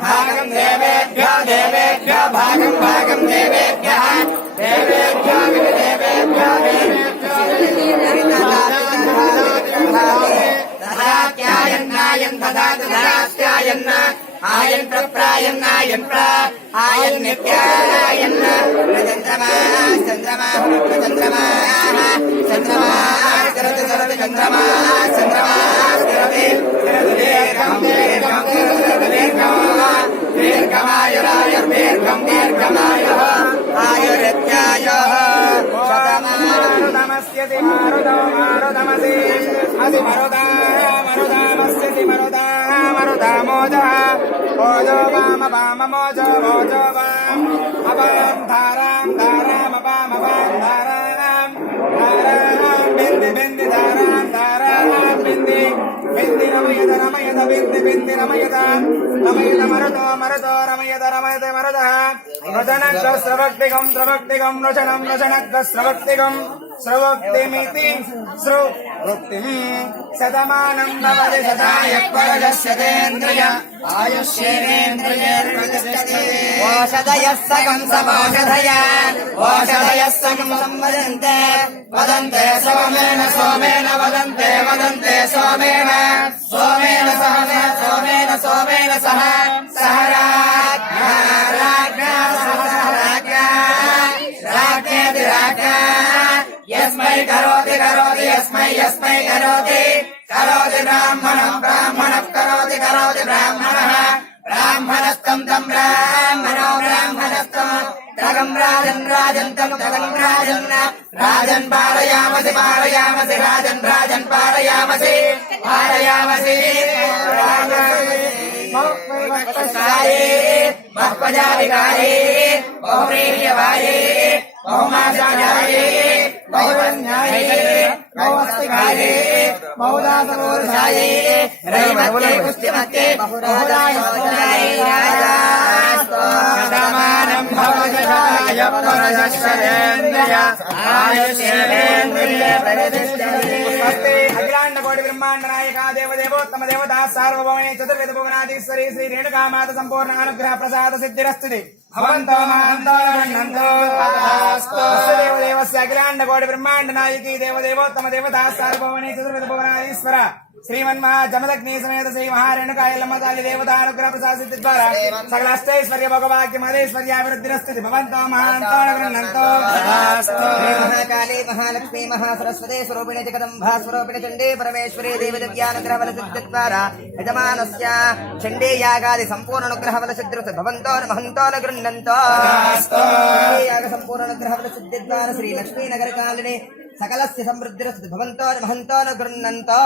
भागं देवेभ्यो देवेभ्यो भागं भागं देवेभ्यः देवेभ्यो देवेभ्यो ददात्यायन्नायन् ददातु ददात्यायन् आयन् प्रप्रायन् आयन् प्रा आयन् नित्यायन् चन्द्रमाः चन्द्रमाः चन्द्रमाः चन्द्रमाः करति करति चन्द्रमाः चन्द्रमाः करति दीर्घमायुरायुर्दीर्घं दीर्घमायुः आयुरित्यायुः नमस्यति मारुतो मारुतमसि असि मरुदा मरुदामस्यति मरुदा मरुदामोजः ओजो वाम वाम मोजो मोजो वाम अपां धारां धारामपां धारां धारां बिन्दि बिन्दि धारां धारां बिन्दि बिन्दि रमयद रमयद बिन्दि बिन्दि रमयद रमयद मरुतो मरुतो रमयद रमयद मरुदः रजनग् स्रवक्तिगं स्रवक्तिगं रचनं रचनग् स्रवक्तिगं स्रवक्तिमिति स्रवक्तिं शतमानं भवति शताय परजस्यतेन्द्रिय आयुष्येन्द्रियर्वतिष्ठति ओषधयः सकं समोषधय ओषधयः सकं संवदन्ते वदन्ते सोमेन सोमेन वदन्ते वदन्ते सोमेन सोमेन सह सोमेन सोमेन सह सह राज्ञा राज्ञा सह राज्ञा राज्ञेति राज्ञा यस्मै करोति करोति यस्मै यस्मै करोति करोति ब्राह्मणः ब्राह्मणः करोति करोति ब्राह्मणः ब्राह्मणस्तं तं ब्राह्मणो ब्राह्मणस्तं तगं राजन् राजन्तं तगं राजन् राजन् पारयामसि पारयामसि राजन् राजन् पारयामसि पारयामसि महपजाविकारे बहुप्रियवाये बहुमासाजाये बहुरन्याये बहुवस्तिकारे बहुदासनोर्षाये रविमत्ये पुष्टिमत्ये बहुराजाय राजास्तमानं भवजशाय परजश्वरेन्द्रिय आयुष्येन्द्रिय प्रतिष्ठते अखिलांड कोटि ब्रह्मांड नायिका देवदेवोत्तम देवता सार्वभौमे चतुर्वेद भुवनाधीश्वरी श्री रेणुका माता संपूर्ण अनुग्रह प्रसाद सिद्धिरस्तु भवन्तो महान्तो गृह्णन्तु देवदेवस्य अखिलांड कोटि ब्रह्मांड नायिकी देवदेवोत्तम देवता सार्वभौमे चतुर्वेद भुवनाधीश्वर श्रीमन्महा जमदग्नि समेत श्री महारेणुका यल्लम्मताली देवतानुग्रह प्रसाद सिद्धि द्वारा सकल अष्टैश्वर्य भोगभाग्य मदेश्वर्याभिवृद्धिरस्तु भवन्तो महान्तो गृह्णन्तु महाकाली महालक्ष्मी महासरस्वती स्वरूपिणी जगदम्बा स्वरूपिणी चण्डी परमेश्वरी देवदिव्यानुग्रह बल सिद्धि द्वारा यजमानस्य चण्डी यागादि संपूर्ण अनुग्रह बल सिद्धिरस्तु भवन्तो महन्तो गृह्णन्तु याग संपूर्ण अनुग्रह बल सिद्धि द्वारा श्री लक्ष्मी नगर कालिनी सकलस्य समृद्धिरस्तु भवन्तो महन्तो गृह्णन्तो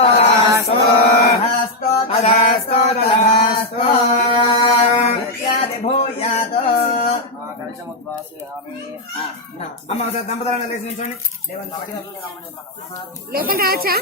అమ్మ దంపతులను లేచి నిల్చోండి లోపల రావచ్చా